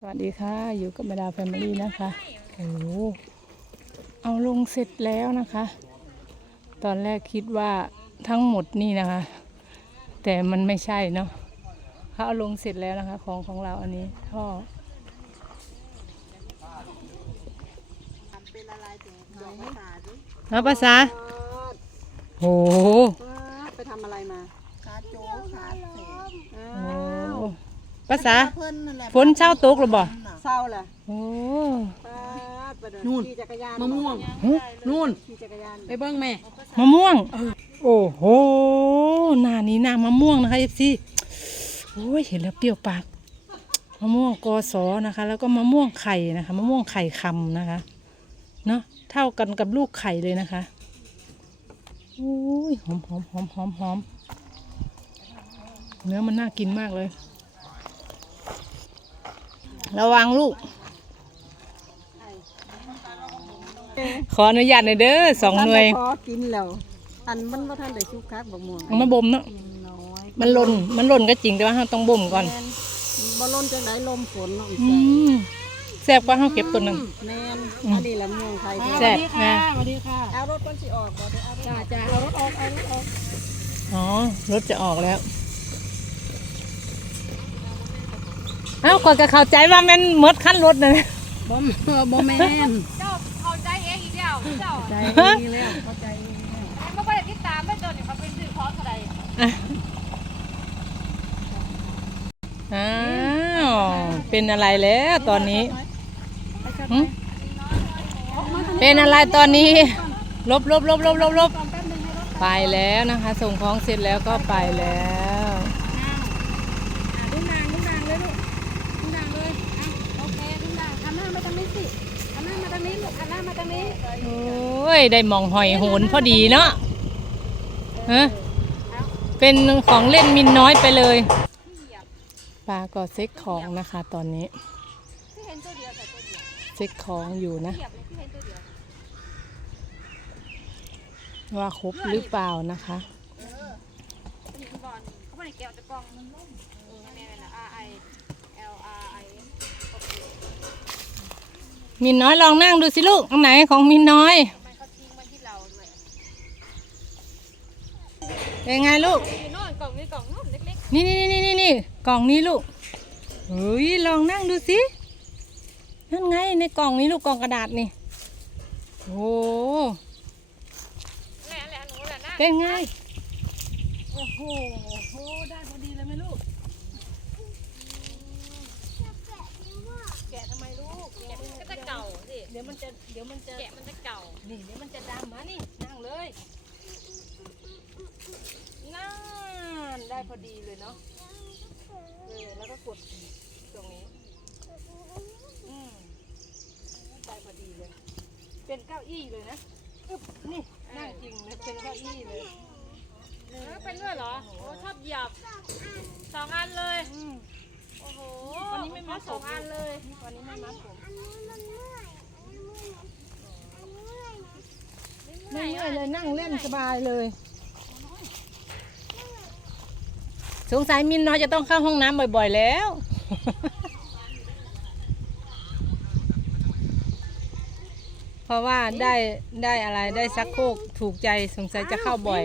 สวัสดีค่ะ อยู่กับแมดาแฟมิลี่นะคะโอ้โหเอาลงเสร็จแล้วนะคะ ตอนแรกคิดว่าทั้งหมดนี่นะคะ แต่มันไม่ใช่เนาะเขาเอาลงเสร็จแล้วนะคะ ของของเราอันนี้ท่อเป็นอะไรถึงดอกภาษาดิแล้วภาษาโอ้โหไปทำอะไรมาขาโจ้ขาเสโอ้ ภาษาเพิ่นนั่นแหละฝนเช้าตกหรือบ่เศร้าแหละโอ้ นู่นขี่จักรยานมะม่วงนู่นขี่จักรยานไปเบิ้งแม่ มะม่วง โอ้โห หน้านี้หน้ามะม่วงนะคะเอฟซีโอ้ยเห็นแล้วเปรี้ยวปาก มะม่วงกอสอนะคะ แล้วก็มะม่วงไข่นะคะ มะม่วงไข่คำนะคะ เนาะเท่ากันกับลูกไข่เลยนะคะโอ้ยหอมหอมหอมหอมหอมเนื้อมันน่ากินมากเลย ระวังลูก ขออนุญาตหน่อยเด้อสองหน่วย พอกินแล้วอันมันว่าท่านได้ชุกคักบักม่วงเอามาบ่มเนาะน้อยมันหล่นมันหล่นก็จริงแต่ว่าเราต้องบ่มก่อนแมนบ่ล้นจังไดลมฝนเนาะอีกอืมแซ่บกว่าเราเก็บต้นนึงแมนอันนี้ละม่วงไทยแซ่บนะสวัสดีค่ะเอารถคนสิออกบ่ได้เอารถจ้าจ้าเอารถออกเอารถออก อ๋อรถจะออกแล้ว อ้าก่อนจะเข้าใจว่ามันหมดขั้นรถนะบ่มบ่แม่นเจ้าเข้าใจเองอีกแล้วเจ้าใจเองแล้วเข้าใจเองแล้วไม่ค่อยได้ติดตามไม่จนเนี่ยเขาเป็นซื้อของอะไรอ้าวเป็นอะไรแล้วตอนนี้หึเป็นอะไรตอนนี้ลบลบลบลบลบลบไปแล้วนะคะ ส่งของเสร็จแล้วก็ไปแล้ว ลูกนางลูกนางเลยลูกลูกนางเลยอะโอเคลูกนางหันหน้ามาทางนี้สิหันหน้ามาทางนี้ลูกหันหน้ามาทางนี้โอ้ย ได้หมองหอยโหนพอดีเนาะฮะเป็นของเล่นมินน้อยไปเลยปลาก็เซ็กของนะคะตอนนี้ที่เห็นตัวเดียวแต่ตัวเดียวเซ็กของอยู่นะเทียบเลยที่เห็นตัวเดียวว่าครบหรือเปล่านะคะที่บอลเขาไม่ได้แกะจะกล่องมันล่มเออแม่ๆนะ R I L มินน้อยลองนั่งดูสิลูกอันไหนของมินน้อยมันเขาทิ้งไว้ที่เราด้วยเป็นไงลูกอยู่โน่นกล่องนี้กล่องนู่นเล็กนี่นี่นี่นี่นี่กล่องนี้ลูกเฮ้ยลองนั่งดูสินั่นไงในกล่องนี้ลูกกล่องกระดาษนี่โอ้ๆแหละแหละหนูแหละนะเป็นไงโอ้โหโอ้โหได้พอดีเลยไหมลูก แกะทำไมลูกแกะมันก็จะเก่าสิเดี๋ยวมันจะเดี๋ยวมันจะแกะมันจะเก่านี่เดี๋ยวมันจะดำมานี่นั่งเลยนั่นได้พอดีเลยเนาะเออแล้วก็กดตรงนี้อืมได้พอดีเลย เป็นเก้าอี้เลยนะอึ๊บนี่นั่งจริงเลยเป็นเก้าอี้เลยเออเป็นด้วยเหรอโอ้ชอบเหยียบสองอันเลยอื มโอ้โหวันนี้ไม่มัดสองอันเลยวันนี้ไม่มัดผมไม่เมื่อยเลยนั่งเล่นสบายเลย สงสัยมินน้อยจะต้องเข้าห้องน้ำบ่อยๆแล้ว เพราะว่าได้ได้อะไรได้ซักโครกถูกใจสงสัยจะเข้าบ่อย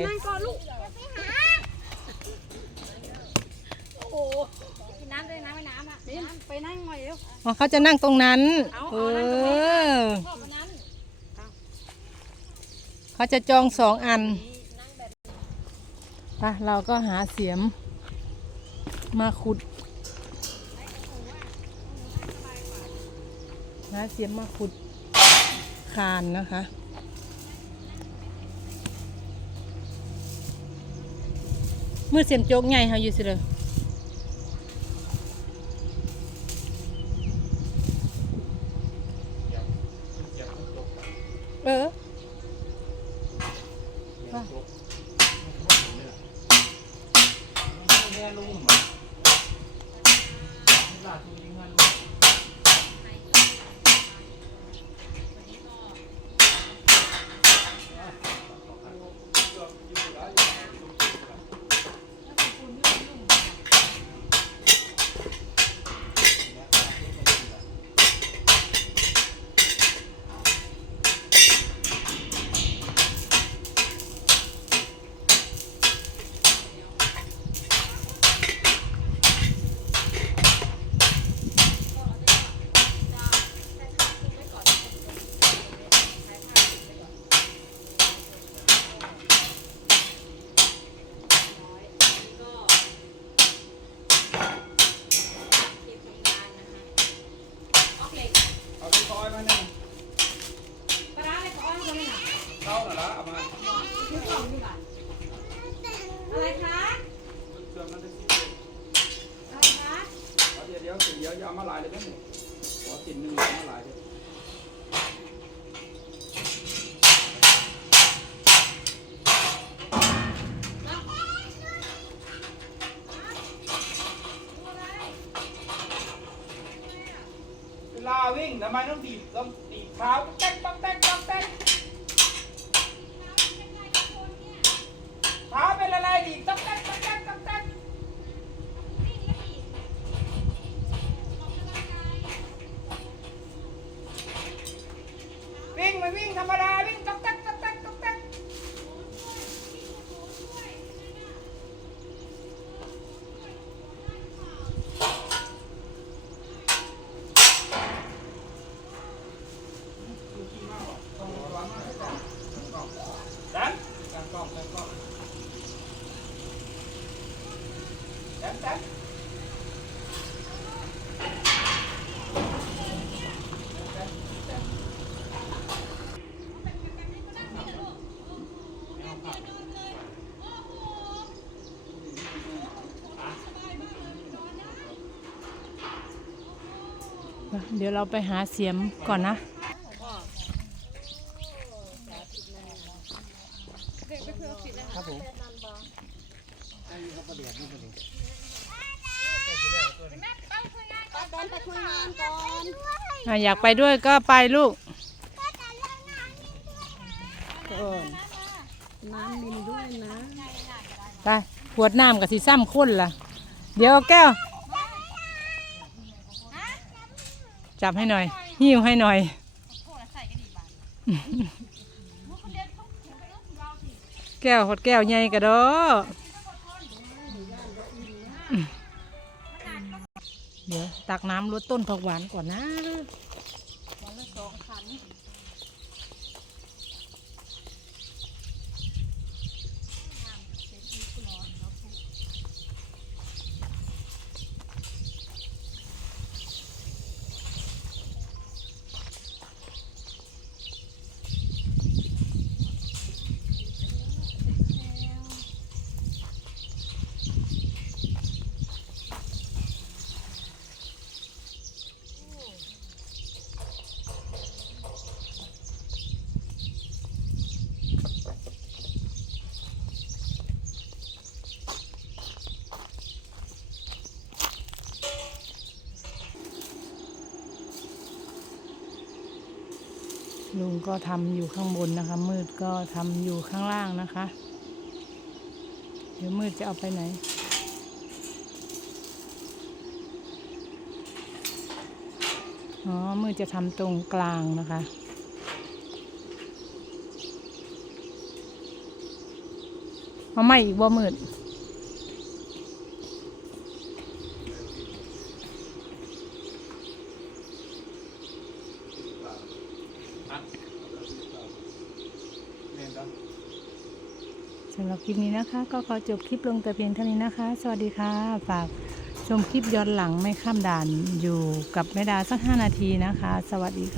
กินน้ำด้วยน้ำไม่น้ำอะ บิน ไปนั่งหน่อยเร็วอ๋อเขาจะนั่งตรงนั้น เออ ชอบอันนั้นเขาจะจองสองอันไปเราก็หาเสียม มาขุด หาเสียมมาขุดคานนะคะ มือเสียมโจกใหญ่เขาอยู่สิเลย แม่ลูกเมาเนี่ยปลาร้าอะไรของอ้อมคนนี้น่ะเข้าหน่อยละเอามาถือกล่องดีกว่าอะไรคะเชื่อมมันได้สิอะไรคะเดี๋ยวเดี๋ยวเดี๋ยวอยาเอามาหลายเลยนะเนี่ยขอสินหนึ่งอย่าเอามาหลายเลย เวลาวิ่งทำ ไมต้องดีดต้องดีดเท้าต้องแตกต้องแตกต้องแตกเท้าเป็นอะไรดีบต้องแตกต้องแตกต้องแตกวิ่งมันวิ่งธรรมดาวิ่งต้องแตกต้องแตกต้องแตกดันดันกล้องดันกล้องดันดัน เดี๋ยวเราไปหาเสียมก่อนนะ ครับผม ป้าแตนไปคุยงานก่อน อะอยากไปด้วยก็ไปลูกก่อนน้ำมินด้วยนะไปขวดน้ำกับสีซ้ำข้นล่ะ เดี๋ยวแก้ว จับให้หน่อย หิ้วให้หน่อยโทษแล้วใส่กันดีบ้างมุกคนเดียวต้องถือไปเรื่องเราสิแก้วหดแก้วใหญ่กระดอ เดี๋ยวตักน้ำลดต้นผักหวานก่อนนะ ลุงก็ทำอยู่ข้างบนนะคะ มืดก็ทำอยู่ข้างล่างนะคะ เดี๋ยวมืดจะเอาไปไหน อ๋อ มืดจะทำตรงกลางนะคะเอาไม่อีกบ่มืด เรียนครับ สำหรับคลิปนี้นะคะ ก็ขอจบคลิปลงแต่เพียงเท่านี้นะคะ สวัสดีค่ะ ฝากชมคลิปย้อนหลังไม่ข้ามด่านอยู่กับแม่ดาสัก 5 นาทีนะคะ สวัสดีค่ะ